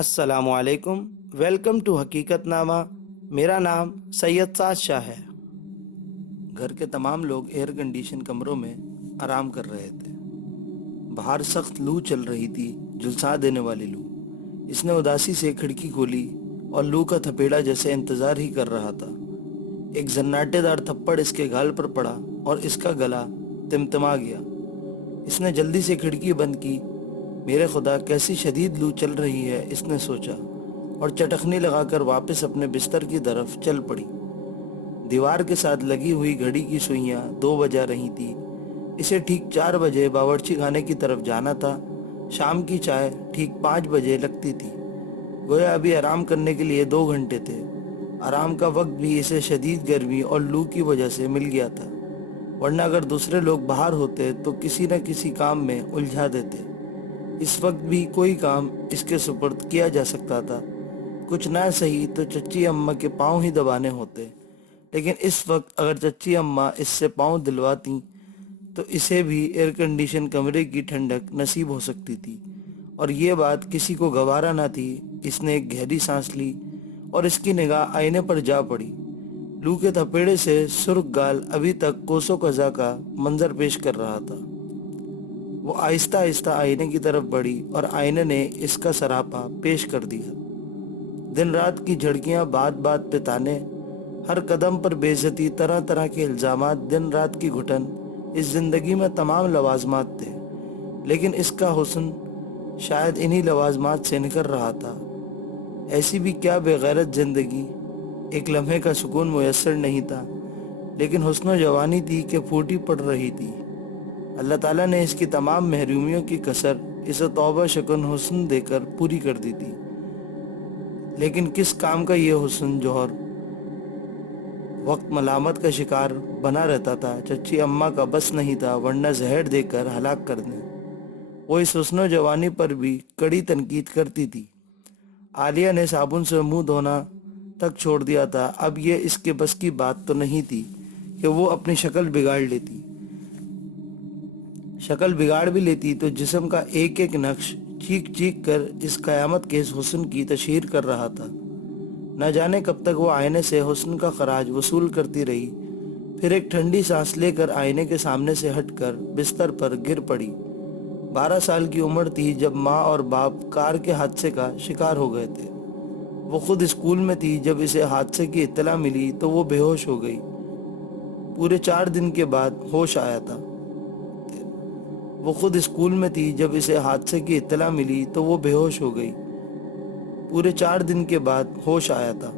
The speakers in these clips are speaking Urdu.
السلام علیکم، ویلکم ٹو حقیقت نامہ۔ میرا نام سید سعد شاہ ہے۔ گھر کے تمام لوگ ایئر کنڈیشن کمروں میں آرام کر رہے تھے۔ باہر سخت لو چل رہی تھی، جھلسا دینے والی لو۔ اس نے اداسی سے کھڑکی کھولی اور لو کا تھپیڑا جیسے انتظار ہی کر رہا تھا۔ ایک زناٹے دار تھپڑ اس کے گال پر پڑا اور اس کا گلا تمتما گیا۔ اس نے جلدی سے کھڑکی بند کی۔ میرے خدا، کیسی شدید لو چل رہی ہے، اس نے سوچا، اور چٹخنی لگا کر واپس اپنے بستر کی طرف چل پڑی۔ دیوار کے ساتھ لگی ہوئی گھڑی کی سوئیاں 2 بجا رہی تھی۔ اسے ٹھیک 4 بجے باورچی خانے کی طرف جانا تھا۔ شام کی چائے ٹھیک 5 بجے لگتی تھی۔ گویا ابھی آرام کرنے کے لیے 2 گھنٹے تھے۔ آرام کا وقت بھی اسے شدید گرمی اور لو کی وجہ سے مل گیا تھا، ورنہ اگر دوسرے لوگ باہر ہوتے تو کسی نہ کسی کام میں الجھا دیتے۔ اس وقت بھی کوئی کام اس کے سپرد کیا جا سکتا تھا۔ کچھ نہ صحیح تو چچی اماں کے پاؤں ہی دبانے ہوتے، لیکن اس وقت اگر چچی اماں اس سے پاؤں دلواتی تو اسے بھی ایئر کنڈیشن کمرے کی ٹھنڈک نصیب ہو سکتی تھی، اور یہ بات کسی کو گوارا نہ تھی۔ اس نے ایک گہری سانس لی اور اس کی نگاہ آئینے پر جا پڑی۔ لو کے تھپیڑے سے سرخ گال ابھی تک کوسوں قزح کا منظر پیش کر رہا تھا۔ وہ آہستہ آہستہ آئینے کی طرف بڑھی اور آئینے نے اس کا سراپا پیش کر دیا۔ دن رات کی جھڑکیاں، بات بات پہ تانے، ہر قدم پر بے عزتی، طرح طرح کے الزامات، دن رات کی گھٹن، اس زندگی میں تمام لوازمات تھے، لیکن اس کا حسن شاید انہی لوازمات سے نکل رہا تھا۔ ایسی بھی کیا بے غیرت زندگی! ایک لمحے کا سکون میسر نہیں تھا، لیکن حسن و جوانی تھی کہ پھوٹی پڑ رہی تھی۔ اللہ تعالیٰ نے اس کی تمام محرومیوں کی کسر اسے توبہ شکن حسن دے کر پوری کر دی تھی، لیکن کس کام کا یہ حسن جو ہر وقت ملامت کا شکار بنا رہتا تھا۔ چچی اماں کا بس نہیں تھا، ورنہ زہر دے کر ہلاک کر دیں۔ وہ اس حسن و جوانی پر بھی کڑی تنقید کرتی تھی۔ عالیہ نے صابن سے منہ دھونا تک چھوڑ دیا تھا۔ اب یہ اس کے بس کی بات تو نہیں تھی کہ وہ اپنی شکل بگاڑ لیتی۔ شکل بگاڑ بھی لیتی تو جسم کا ایک ایک نقش چیخ چیخ کر اس قیامت کے اس حسن کی تشہیر کر رہا تھا۔ نہ جانے کب تک وہ آئینے سے حسن کا خراج وصول کرتی رہی، پھر ایک ٹھنڈی سانس لے کر آئینے کے سامنے سے ہٹ کر بستر پر گر پڑی۔ 12 سال کی عمر تھی جب ماں اور باپ کار کے حادثے کا شکار ہو گئے تھے۔ وہ خود اسکول میں تھی جب اسے حادثے کی اطلاع ملی تو وہ بے ہوش ہو گئی۔ پورے 4 دن کے بعد ہوش آیا تھا۔ وہ خود اسکول میں تھی جب اسے حادثے کی اطلاع ملی تو وہ بے ہوش ہو گئی۔ پورے 4 دن کے بعد ہوش آیا تھا۔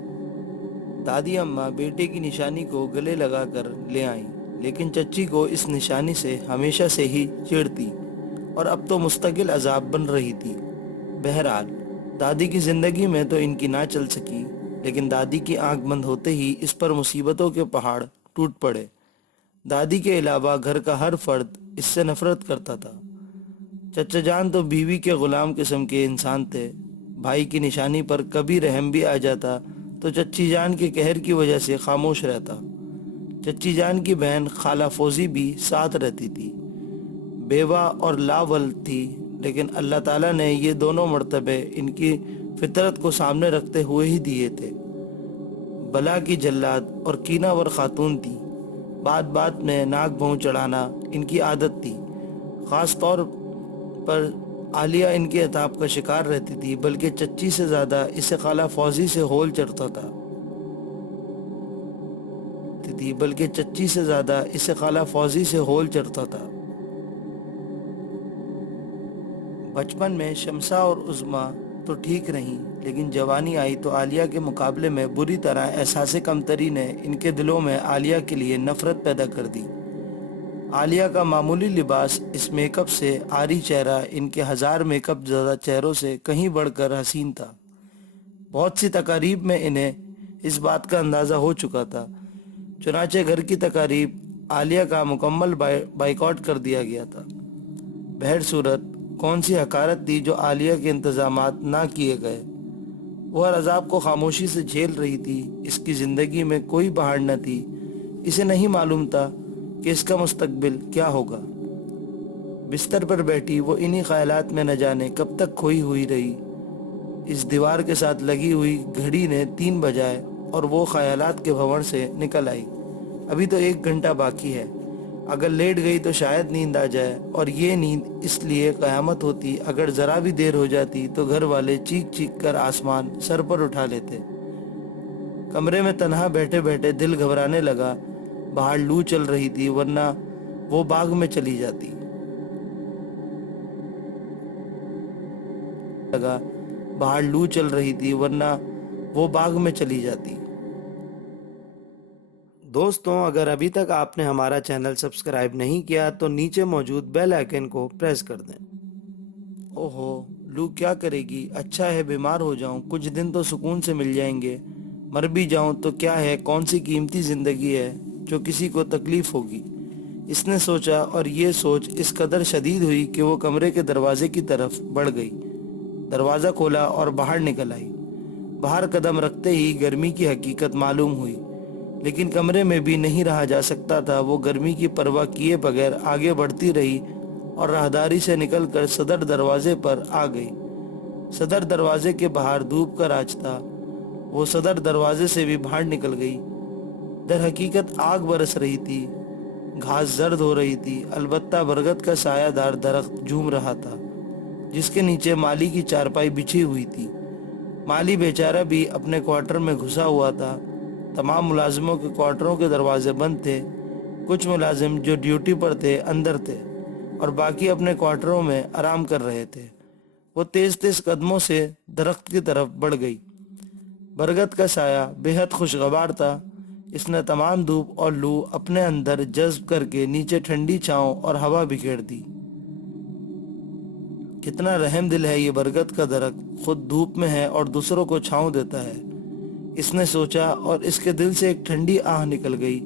دادی اماں بیٹے کی نشانی کو گلے لگا کر لے آئیں، لیکن چچی کو اس نشانی سے ہمیشہ سے ہی چڑ تھی، اور اب تو مستقل عذاب بن رہی تھی۔ بہرحال دادی کی زندگی میں تو ان کی نہ چل سکی، لیکن دادی کی آنکھ بند ہوتے ہی اس پر مصیبتوں کے پہاڑ ٹوٹ پڑے۔ دادی کے علاوہ گھر کا ہر فرد اس سے نفرت کرتا تھا۔ چچا جان تو بیوی کے غلام قسم کے انسان تھے۔ بھائی کی نشانی پر کبھی رحم بھی آ جاتا تو چچی جان کے قہر کی وجہ سے خاموش رہتا۔ چچی جان کی بہن خالہ فوزی بھی ساتھ رہتی تھی۔ بیوہ اور لاول تھی، لیکن اللہ تعالیٰ نے یہ دونوں مرتبے ان کی فطرت کو سامنے رکھتے ہوئے ہی دیے تھے۔ بلا کی جلاد اور کینہ ور خاتون تھی۔ بات بات میں ناک بھون چڑھانا ان کی عادت تھی۔ خاص طور پر عالیہ ان کے عتاب کا شکار رہتی تھی، بلکہ چچی سے زیادہ اسے خالہ فوزی سے ہول چڑھتا تھا۔ بچپن میں شمسہ اور عظمیٰ تو ٹھیک رہیں، لیکن جوانی آئی تو عالیہ کے مقابلے میں بری طرح احساس کمتری نے ان کے دلوں میں عالیہ کے لیے نفرت پیدا کر دی۔ عالیہ کا معمولی لباس، اس میک اپ سے عاری چہرہ ان کے 1000 میک اپ زدہ چہروں سے کہیں بڑھ کر حسین تھا۔ بہت سی تقاریب میں انہیں اس بات کا اندازہ ہو چکا تھا، چنانچہ گھر کی تقاریب عالیہ کا مکمل بائیکاٹ کر دیا گیا تھا۔ بہر صورت کون سی حقارت تھی جو عالیہ کے انتظامات نہ کیے گئے؟ وہ ہر عذاب کو خاموشی سے جھیل رہی تھی۔ اس کی زندگی میں کوئی بہاڑ نہ تھی۔ اسے نہیں معلوم تھا کہ اس کا مستقبل کیا ہوگا۔ بستر پر بیٹھی وہ انہی خیالات میں نہ جانے کب تک کھوئی ہوئی رہی۔ اس دیوار کے ساتھ لگی ہوئی گھڑی نے 3 بجائے اور وہ خیالات کے بھنور سے نکل آئی۔ ابھی تو 1 گھنٹہ باقی ہے، اگر لیٹ گئی تو شاید نیند آ جائے، اور یہ نیند اس لیے قیامت ہوتی، اگر ذرا بھی دیر ہو جاتی تو گھر والے چیخ چیخ کر آسمان سر پر اٹھا لیتے۔ کمرے میں تنہا بیٹھے بیٹھے دل گھبرانے لگا، باہر لو چل رہی تھی ورنہ وہ باغ میں چلی جاتی۔ باہر لو چل رہی تھی ورنہ وہ باغ میں چلی جاتی۔ دوستوں، اگر ابھی تک آپ نے ہمارا چینل سبسکرائب نہیں کیا تو نیچے موجود بیل آئیکن کو پریس کر دیں۔ اوہو، لو کیا کرے گی، اچھا ہے بیمار ہو جاؤں، کچھ دن تو سکون سے مل جائیں گے، مر بھی جاؤں تو کیا ہے، کون سی قیمتی زندگی ہے جو کسی کو تکلیف ہوگی، اس نے سوچا، اور یہ سوچ اس قدر شدید ہوئی کہ وہ کمرے کے دروازے کی طرف بڑھ گئی۔ دروازہ کھولا اور باہر نکل آئی۔ باہر قدم رکھتے ہی گرمی کی حقیقت معلوم ہوئی، لیکن کمرے میں بھی نہیں رہا جا سکتا تھا۔ وہ گرمی کی پرواہ کیے بغیر آگے بڑھتی رہی اور راہداری سے نکل کر صدر دروازے پر آ گئی۔ صدر دروازے کے باہر دھوپ کا راج تھا، وہ صدر دروازے سے بھی باہر نکل گئی۔ در حقیقت آگ برس رہی تھی، گھاس زرد ہو رہی تھی، البتہ برگد کا سایہ دار درخت جھوم رہا تھا جس کے نیچے مالی کی چارپائی بچھی ہوئی تھی۔ مالی بیچارہ بھی اپنے کوارٹر میں گھسا ہوا تھا۔ تمام ملازموں کے کوارٹروں کے دروازے بند تھے، کچھ ملازم جو ڈیوٹی پر تھے اندر تھے اور باقی اپنے کوارٹروں میں آرام کر رہے تھے۔ وہ تیز تیز قدموں سے درخت کی طرف بڑھ گئی۔ برگد کا سایہ بے حد خوشگوار تھا، اس نے تمام دھوپ اور لو اپنے اندر جذب کر کے نیچے ٹھنڈی چھاؤں اور ہوا بکھیر دی۔ کتنا رحم دل ہے یہ برگد کا درخت، خود دھوپ میں ہے اور دوسروں کو چھاؤں دیتا ہے، اس نے سوچا، اور اس کے دل سے ایک ٹھنڈی آہ نکل گئی۔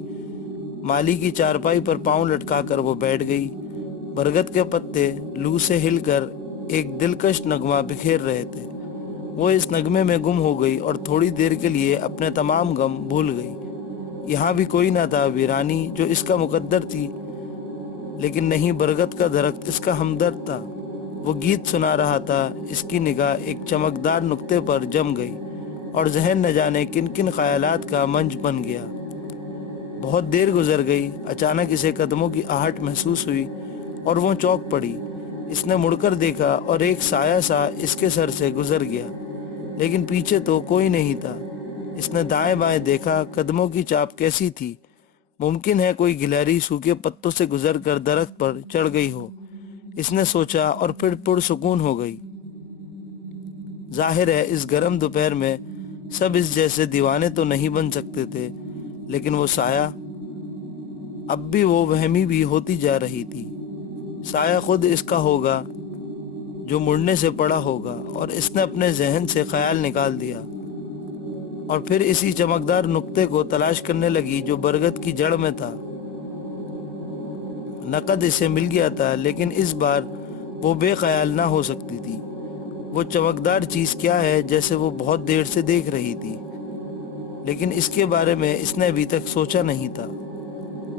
مالی کی چارپائی پر پاؤں لٹکا کر وہ بیٹھ گئی۔ برگد کے پتے لو سے ہل کر ایک دلکش نغمہ بکھیر رہے تھے۔ وہ اس نغمے میں گم ہو گئی اور تھوڑی دیر کے لیے اپنے تمام غم بھول گئی۔ یہاں بھی کوئی نہ تھا، ویرانی جو اس کا مقدر تھی، لیکن نہیں، برگد کا درخت اس کا ہمدرد تھا۔ وہ گیت سنا رہا تھا۔ اس کی نگاہ ایک چمکدار نقطے پر جم گئی اور ذہن نہ جانے کن کن خیالات کا منچ بن گیا۔ بہت دیر گزر گئی، اچانک اسے قدموں کی آہٹ محسوس ہوئی اور وہ چونک پڑی۔ اس نے مڑ کر دیکھا اور ایک سایہ سا اس کے سر سے گزر گیا، لیکن پیچھے تو کوئی نہیں تھا۔ اس نے دائیں بائیں دیکھا، قدموں کی چاپ کیسی تھی، ممکن ہے کوئی گلہری سوکھے پتوں سے گزر کر درخت پر چڑھ گئی ہو، اس نے سوچا، اور پھر پرسکون ہو گئی۔ ظاہر ہے اس گرم دوپہر میں سب اس جیسے دیوانے تو نہیں بن سکتے تھے، لیکن وہ سایہ، اب بھی وہ وہمی بھی ہوتی جا رہی تھی۔ سایہ خود اس کا ہوگا جو مڑنے سے پڑا ہوگا، اور اس نے اپنے ذہن سے خیال نکال دیا اور پھر اسی چمکدار نقطے کو تلاش کرنے لگی جو برگد کی جڑ میں تھا۔ نقد اسے مل گیا تھا، لیکن اس بار وہ بے خیال نہ ہو سکتی تھی۔ وہ چمکدار چیز کیا ہے جیسے وہ بہت دیر سے دیکھ رہی تھی، لیکن اس کے بارے میں اس نے ابھی تک سوچا نہیں تھا۔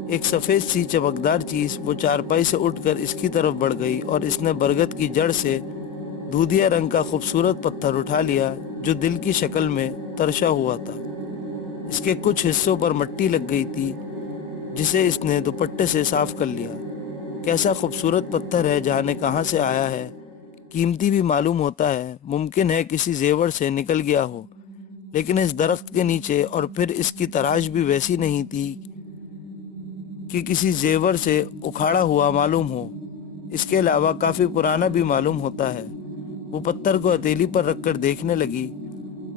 ایک سفید سی چمکدار چیز وہ چارپائی سے اٹھ کر اس کی طرف بڑھ گئی اور اس نے برگد کی جڑ سے دودھیا رنگ کا خوبصورت پتھر اٹھا لیا جو دل کی شکل میں ترشا ہوا تھا۔ اس کے کچھ حصوں پر مٹی لگ گئی تھی جسے اس نے دوپٹے سے صاف کر لیا۔ کیسا خوبصورت پتھر ہے، جانے کہاں سے آیا ہے، قیمتی بھی معلوم ہوتا ہے، ممکن ہے کسی زیور سے نکل گیا ہو، لیکن اس درخت کے نیچے، اور پھر اس کی تراش بھی ویسی نہیں تھی کہ کسی زیور سے اکھاڑا ہوا معلوم ہو، اس کے علاوہ کافی پرانا بھی معلوم ہوتا ہے۔ وہ پتھر کو ہتھیلی پر رکھ کر دیکھنے لگی۔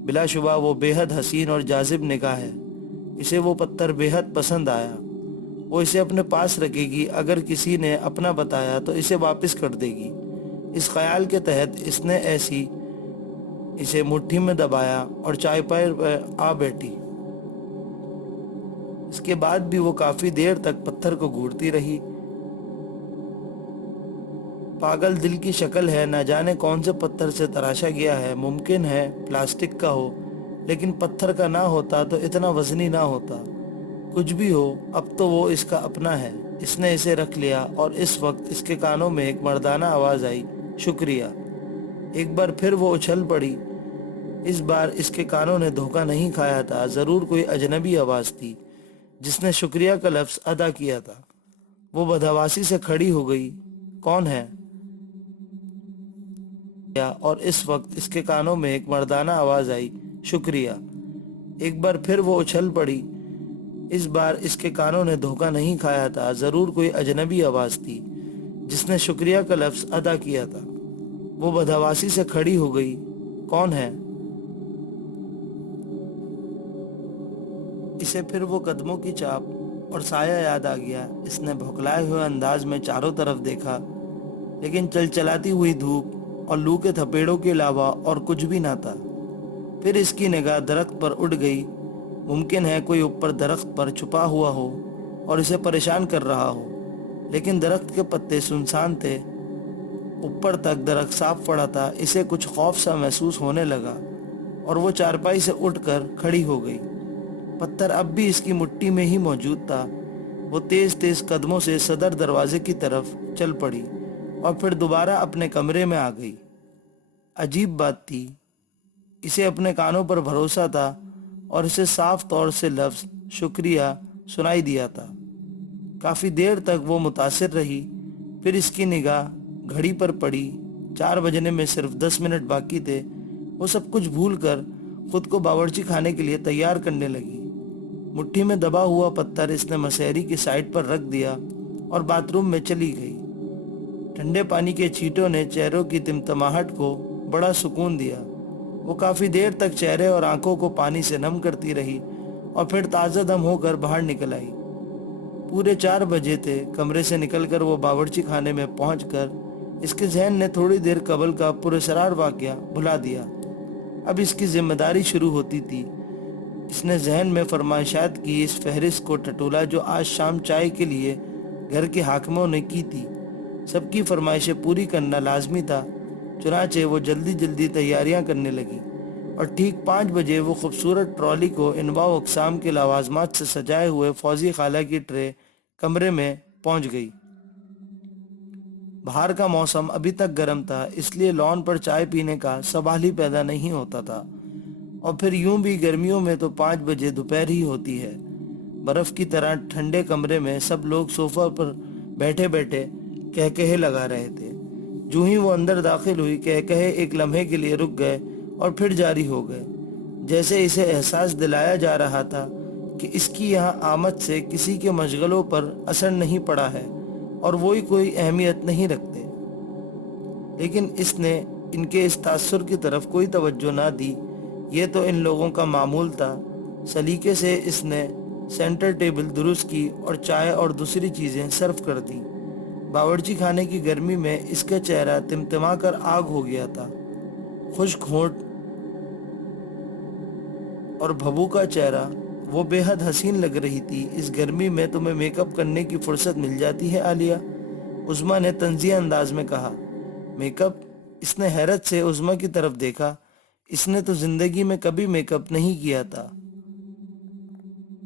بلا شبہ وہ بے حد حسین اور جاذب نگاہ ہے، اسے وہ پتھر بے حد پسند آیا۔ وہ اسے اپنے پاس رکھے گی، اگر کسی نے اپنا بتایا تو اسے واپس کر دے گی۔ اس خیال کے تحت اس نے اسے مٹھی میں دبایا اور چائے پر آ بیٹھی۔ اس کے بعد بھی وہ کافی دیر تک پتھر کو گھورتی رہی۔ پاگل دل کی شکل ہے، نہ جانے کون سے پتھر سے تراشا گیا ہے، ممکن ہے پلاسٹک کا ہو، لیکن پتھر کا نہ ہوتا تو اتنا وزنی نہ ہوتا۔ کچھ بھی ہو، اب تو وہ اس کا اپنا ہے۔ اس نے اسے رکھ لیا اور اس وقت اس کے کانوں میں ایک مردانہ آواز آئی، شکریہ۔ ایک بار پھر وہ اچھل پڑی۔ اس بار اس کے کانوں نے دھوکہ نہیں کھایا تھا، ضرور کوئی اجنبی آواز تھی جس نے شکریہ کا لفظ ادا کیا تھا۔ وہ بدحواسی سے کھڑی ہو گئی۔ کون ہے؟ اور اس وقت اس کے کانوں میں ایک مردانہ آواز آئی، شکریہ۔ ایک بار پھر وہ اچھل پڑی۔ اس بار اس کے کانوں نے دھوکہ نہیں کھایا تھا، ضرور کوئی اجنبی آواز تھی جس نے شکریہ کا لفظ ادا کیا تھا۔ وہ بدحواسی سے کھڑی ہو گئی۔ کون ہے؟ اسے پھر وہ قدموں کی چاپ اور سایہ یاد آ گیا۔ اس نے بھوکلائے ہوئے انداز میں چاروں طرف دیکھا، لیکن چلچلاتی ہوئی دھوپ اور لو کے تھپیڑوں کے علاوہ اور کچھ بھی نہ تھا۔ پھر اس کی نگاہ درخت پر اڑ گئی۔ ممکن ہے کوئی اوپر درخت پر چھپا ہوا ہو اور اسے پریشان کر رہا ہو، لیکن درخت کے پتے سنسان تھے۔ اوپر تک درخت صاف پڑا تھا۔ اسے کچھ خوف سا محسوس ہونے لگا اور وہ چارپائی سے اٹھ کر کھڑی ہو گئی۔ پتھر اب بھی اس کی مٹھی میں ہی موجود تھا۔ وہ تیز تیز قدموں سے صدر دروازے کی طرف چل پڑی اور پھر دوبارہ اپنے کمرے میں آ گئی۔ عجیب بات تھی، اسے اپنے کانوں پر بھروسہ تھا اور اسے صاف طور سے لفظ شکریہ سنائی دیا تھا۔ کافی دیر تک وہ متاثر رہی، پھر اس کی نگاہ گھڑی پر پڑی۔ 4 بجنے میں صرف 10 منٹ باقی تھے۔ وہ سب کچھ بھول کر خود کو باورچی خانے کے لیے تیار کرنے لگی۔ مٹھی میں دبا ہوا پتھر اس نے مسحری کی سائڈ پر رکھ دیا اور باتھ روم میں چلی گئی۔ ٹھنڈے پانی کے چھینٹوں نے چہروں کی تمتماہٹ کو بڑا سکون دیا۔ وہ کافی دیر تک چہرے اور آنکھوں کو پانی سے نم کرتی رہی اور پھر تازہ دم ہو کر باہر نکل آئی۔ پورے 4 بجے تھے۔ کمرے سے نکل کر وہ باورچی خانے میں پہنچ کر اس کے ذہن نے تھوڑی دیر قبل کا پراسرار واقعہ بھلا دیا۔ اب اس کی ذمہ داری شروع ہوتی تھی۔ اس نے ذہن میں فرمائشات کی اس فہرست کو ٹٹولا جو آج شام چائے کے لیے گھر کے حاکموں نے کی تھی۔ سب کی فرمائشیں پوری کرنا لازمی تھا، چنانچہ وہ جلدی جلدی تیاریاں کرنے لگی اور ٹھیک 5 بجے وہ خوبصورت ٹرالی کو انواع و اقسام کے لوازمات سے سجائے ہوئے فوزی خالہ کی ٹرے کمرے میں پہنچ گئی۔ باہر کا موسم ابھی تک گرم تھا، اس لیے لان پر چائے پینے کا سوال ہی پیدا نہیں ہوتا تھا، اور پھر یوں بھی گرمیوں میں تو 5 بجے دوپہر ہی ہوتی ہے۔ برف کی طرح ٹھنڈے کمرے میں سب لوگ صوفہ پر بیٹھے بیٹھے کہکہے لگا رہے تھے۔ جو ہی وہ اندر داخل ہوئی، کہکہے ایک لمحے کے لیے رک گئے اور پھر جاری ہو گئے، جیسے اسے احساس دلایا جا رہا تھا کہ اس کی یہاں آمد سے کسی کے مشغلوں پر اثر نہیں پڑا ہے اور وہی کوئی اہمیت نہیں رکھتے۔ لیکن اس نے ان کے اس تاثر کی طرف کوئی توجہ نہ دی۔ یہ تو ان لوگوں کا معمول تھا۔ سلیقے سے اس نے سینٹر ٹیبل درست کی اور چائے اور دوسری چیزیں سرو کر دیں۔ باورچی خانے کی گرمی میں اس کا چہرہ تمتما کر آگ ہو گیا تھا۔ خشک ہونٹ اور بھبو کا چہرہ، وہ بے حد حسین لگ رہی تھی۔ اس گرمی میں تمہیں میک اپ کرنے کی فرصت مل جاتی ہے عالیہ، عظمیٰ نے طنزیہ انداز میں کہا۔ Make up? اس نے حیرت سے عظمیٰ کی طرف دیکھا۔ اس نے تو زندگی میں کبھی میک اپ نہیں کیا تھا۔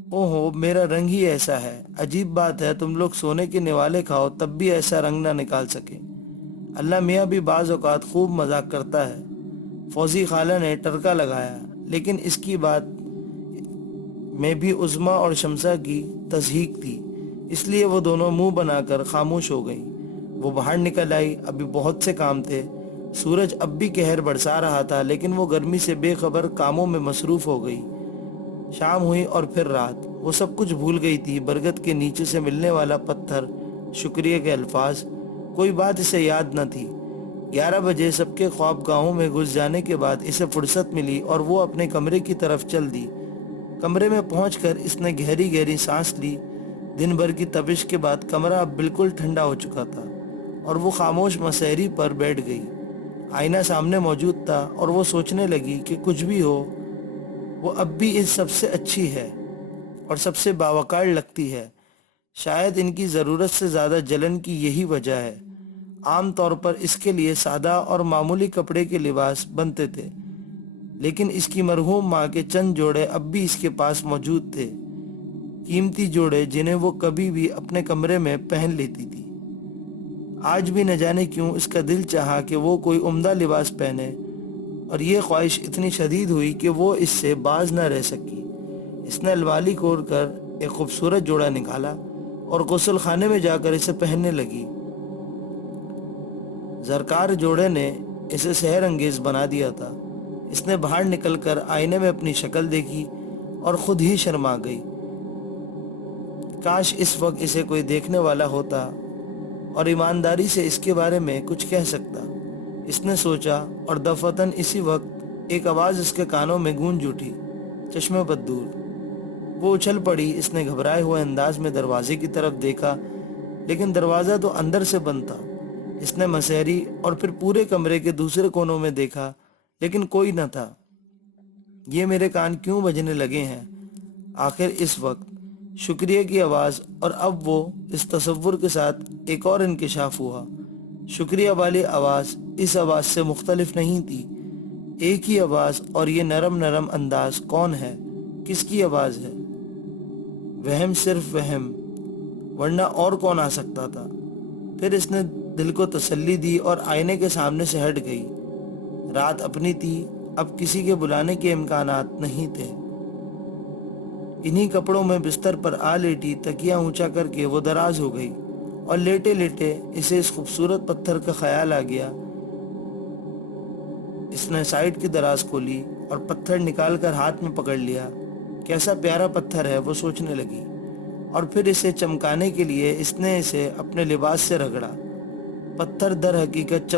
اوہو، میرا رنگ ہی ایسا ہے۔ عجیب بات ہے، تم لوگ سونے کے نوالے کھاؤ تب بھی ایسا رنگ نہ نکال سکے۔ اللہ میاں بھی بعض اوقات خوب مذاق کرتا ہے، فوزی خالہ نے ٹرکا لگایا، لیکن اس کی بات میں بھی عظمیٰ اور شمسہ کی تصحیق تھی، اس لیے وہ دونوں منہ بنا کر خاموش ہو گئیں۔ وہ باہر نکل آئی۔ ابھی بہت سے کام تھے۔ سورج اب بھی قہر برسا رہا تھا، لیکن وہ گرمی سے بے خبر کاموں میں مصروف ہو گئی۔ شام ہوئی اور پھر رات۔ وہ سب کچھ بھول گئی تھی، برگد کے نیچے سے ملنے والا پتھر، شکریہ کے الفاظ، کوئی بات اسے یاد نہ تھی۔ 11 بجے سب کے خواب گاہوں میں گھس جانے کے بعد اسے فرصت ملی اور وہ اپنے کمرے کی طرف چل دی۔ کمرے میں پہنچ کر اس نے گہری گہری سانس لی۔ دن بھر کی تپش کے بعد کمرہ اب بالکل ٹھنڈا ہو چکا تھا اور وہ خاموش مسحری پر بیٹھ گئی۔ آئینہ سامنے موجود تھا اور وہ سوچنے لگی کہ کچھ بھی ہو، وہ اب بھی اس سب سے اچھی ہے اور سب سے باوقار لگتی ہے۔ شاید ان کی ضرورت سے زیادہ جلن کی یہی وجہ ہے۔ عام طور پر اس کے لیے سادہ اور معمولی کپڑے کے لباس بنتے تھے، لیکن اس کی مرحوم ماں کے چند جوڑے اب بھی اس کے پاس موجود تھے، قیمتی جوڑے جنہیں وہ کبھی بھی اپنے کمرے میں پہن لیتی تھی۔ آج بھی نہ جانے کیوں اس کا دل چاہا کہ وہ کوئی عمدہ لباس پہنے اور یہ خواہش اتنی شدید ہوئی کہ وہ اس سے باز نہ رہ سکی۔ اس نے الماری کھول کر ایک خوبصورت جوڑا نکالا اور غسل خانے میں جا کر اسے پہننے لگی۔ زرکار جوڑے نے اسے سحر انگیز بنا دیا تھا۔ اس نے باہر نکل کر آئینے میں اپنی شکل دیکھی اور خود ہی شرما گئی۔ کاش اس وقت اسے کوئی دیکھنے والا ہوتا اور ایمانداری سے اس کے بارے میں کچھ کہہ سکتا، اس نے سوچا، اور دفعتاً اسی وقت ایک آواز اس کے کانوں میں گونج اٹھی، چشمے بددور۔ وہ اچھل پڑی۔ اس نے گھبرائے ہوئے انداز میں دروازے کی طرف دیکھا، لیکن دروازہ تو اندر سے بند تھا۔ اس نے مسحری اور پھر پورے کمرے کے دوسرے کونوں میں دیکھا، لیکن کوئی نہ تھا۔ یہ میرے کان کیوں بجنے لگے ہیں؟ آخر اس وقت شکریہ کی آواز، اور اب وہ اس تصور کے ساتھ ایک اور انکشاف ہوا۔ شکریہ والی آواز اس آواز سے مختلف نہیں تھی، ایک ہی آواز، اور یہ نرم نرم انداز کون ہے؟ کس کی آواز ہے؟ وہم، صرف وہم، ورنہ اور کون آ سکتا تھا؟ پھر اس نے دل کو تسلی دی اور آئینے کے سامنے سے ہٹ گئی۔ رات اپنی تھی، اب کسی کے بلانے کے امکانات نہیں تھے۔ انہی کپڑوں میں بستر پر آ لیٹی، تکیہ اونچا کر کے وہ دراز ہو گئی، اور لیٹے لیٹے اسے اس خوبصورت پتھر کا خیال آ گیا۔ اس نے سائیڈ کی دراز کھولی اور پتھر نکال کر ہاتھ میں پکڑ لیا۔ کیسا پیارا پتھر ہے، وہ سوچنے لگی، اور پھر اسے چمکانے کے لیے اس نے اسے اپنے لباس سے رگڑا۔ پتھر در حقیقت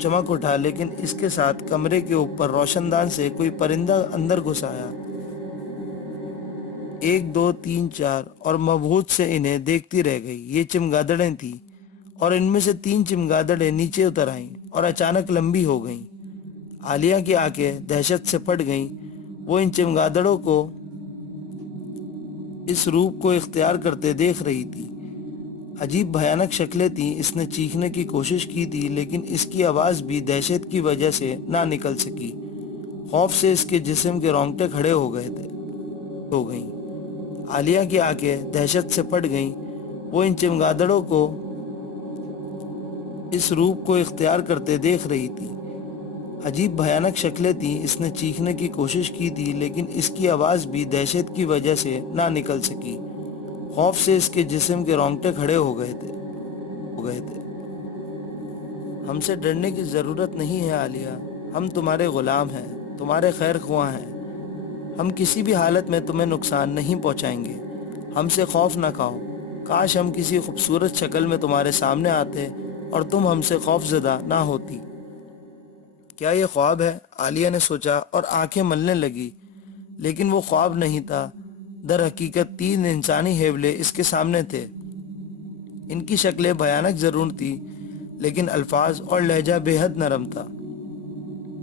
چمک اٹھا، لیکن اس کے ساتھ کمرے کے اوپر روشن دان سے کوئی پرندہ اندر گھس آیا۔ 1 2 3 4 اور مبہوت سے انہیں دیکھتی رہ گئی۔ یہ چمگادڑیں تھیں، اور ان میں سے 3 چمگادڑیں نیچے اتر آئیں اور اچانک لمبی ہو گئیں۔ عالیہ کی آنکھیں دہشت سے پھٹ گئیں۔ وہ ان چمگادڑوں کو اس روپ کو اختیار کرتے دیکھ رہی تھی۔ عجیب بھیانک شکلیں تھیں۔ اس نے چیخنے کی کوشش کی تھی، لیکن اس کی آواز بھی دہشت کی وجہ سے نہ نکل سکی۔ خوف سے اس کے جسم کے رونگٹے کھڑے ہو گئیں۔ عالیہ کی آنکھیں دہشت سے پھٹ گئیں۔ وہ ان چمگادڑوں کو اس روپ کو اختیار کرتے دیکھ رہی تھی۔ عجیب بھیانک شکلیں تھیں۔ اس نے چیخنے کی کوشش کی تھی، لیکن اس کی آواز بھی دہشت کی وجہ سے نہ نکل سکی۔ خوف سے اس کے جسم کے رونگٹے کھڑے ہو گئے تھے۔ ہم سے ڈرنے کی ضرورت نہیں ہے عالیہ، ہم تمہارے غلام ہیں، تمہارے خیر خواہ ہیں۔ ہم کسی بھی حالت میں تمہیں نقصان نہیں پہنچائیں گے۔ ہم سے خوف نہ کھاؤ۔ کاش ہم کسی خوبصورت شکل میں تمہارے سامنے آتے اور تم ہم سے خوف زدہ نہ ہوتی۔ کیا یہ خواب ہے؟ عالیہ نے سوچا اور آنکھیں ملنے لگی، لیکن وہ خواب نہیں تھا۔ در حقیقت 3 انسانی ہیولے اس کے سامنے تھے۔ ان کی شکلیں بھیانک ضرور تھی، لیکن الفاظ اور لہجہ بے حد نرم تھا۔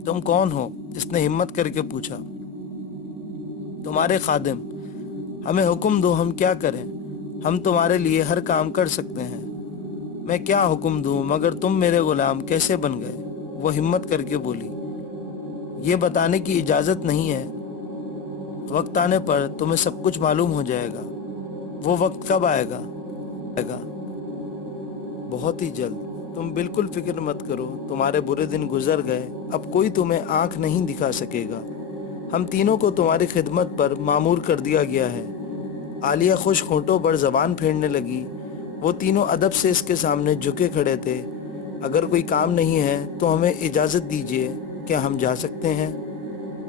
تم کون ہو؟ اس نے ہمت کر کے پوچھا۔ تمہارے خادم۔ ہمیں حکم دو، ہم کیا کریں؟ ہم تمہارے لیے ہر کام کر سکتے ہیں۔ میں کیا حکم دوں؟ مگر تم میرے غلام کیسے بن گئے؟ وہ ہمت کر کے بولی۔ یہ بتانے کی اجازت نہیں ہے۔ وقت آنے پر تمہیں سب کچھ معلوم ہو جائے گا۔ وہ وقت کب آئے گا؟ بہت ہی جلد۔ تم بالکل فکر مت کرو، تمہارے برے دن گزر گئے، اب کوئی تمہیں آنکھ نہیں دکھا سکے گا۔ ہم تینوں کو تمہاری خدمت پر مامور کر دیا گیا ہے۔ عالیہ خشک ہونٹوں پر زبان پھیرنے لگی۔ وہ تینوں ادب سے اس کے سامنے جھکے کھڑے تھے۔ اگر کوئی کام نہیں ہے تو ہمیں اجازت دیجیے، کیا ہم جا سکتے ہیں؟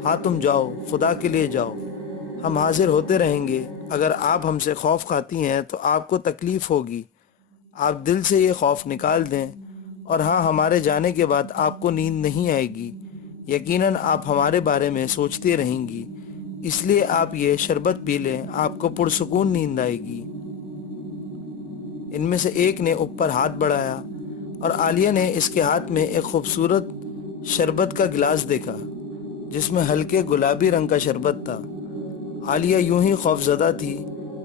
ہاں تم جاؤ، خدا کے لیے جاؤ، ہم حاضر ہوتے رہیں گے۔ اگر آپ ہم سے خوف کھاتی ہیں تو آپ کو تکلیف ہوگی۔ آپ دل سے یہ خوف نکال دیں، اور ہاں، ہمارے جانے کے بعد آپ کو نیند نہیں آئے گی، یقیناً آپ ہمارے بارے میں سوچتی رہیں گی، اس لیے آپ یہ شربت پی لیں، آپ کو پرسکون نیند آئے گی۔ ان میں سے ایک نے اوپر ہاتھ بڑھایا اور عالیہ نے اس کے ہاتھ میں ایک خوبصورت شربت کا گلاس دیکھا جس میں ہلکے گلابی رنگ کا شربت تھا۔ عالیہ یوں ہی خوف زدہ تھی،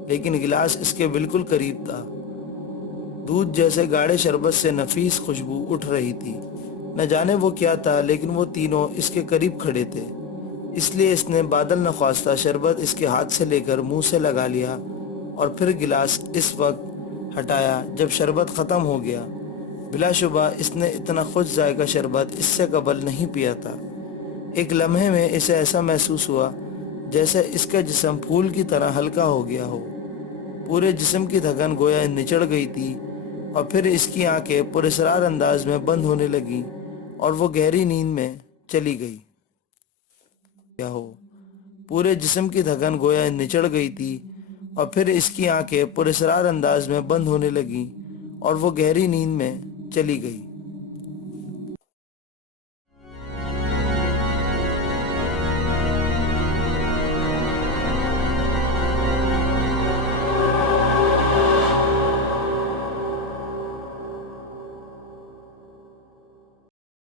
لیکن گلاس اس کے بالکل قریب تھا۔ دودھ جیسے گاڑھے شربت سے نفیس خوشبو اٹھ رہی تھی۔ نہ جانے وہ کیا تھا، لیکن وہ تینوں اس کے قریب کھڑے تھے، اس لیے اس نے بادل نخواستہ شربت اس کے ہاتھ سے لے کر منہ سے لگا لیا، اور پھر گلاس اس وقت ہٹایا جب شربت ختم ہو گیا۔ بلا شبہ اس نے اتنا خوش ذائقہ شربت اس سے قبل نہیں پیا تھا۔ ایک لمحے میں اسے ایسا محسوس ہوا جیسے اس کا جسم پھول کی طرح ہلکا ہو گیا ہو۔ پورے جسم کی تھکن گویا نچڑ گئی تھی اور پھر اس کی آنکھیں پراسرار انداز میں بند ہونے لگیں اور وہ گہری نیند میں چلی گئی۔ کیا ہو پورے جسم کی تھکن گویا نچڑ گئی تھی اور پھر اس کی آنکھیں پراسرار انداز میں بند ہونے لگیں اور وہ گہری نیند میں چلی گئی۔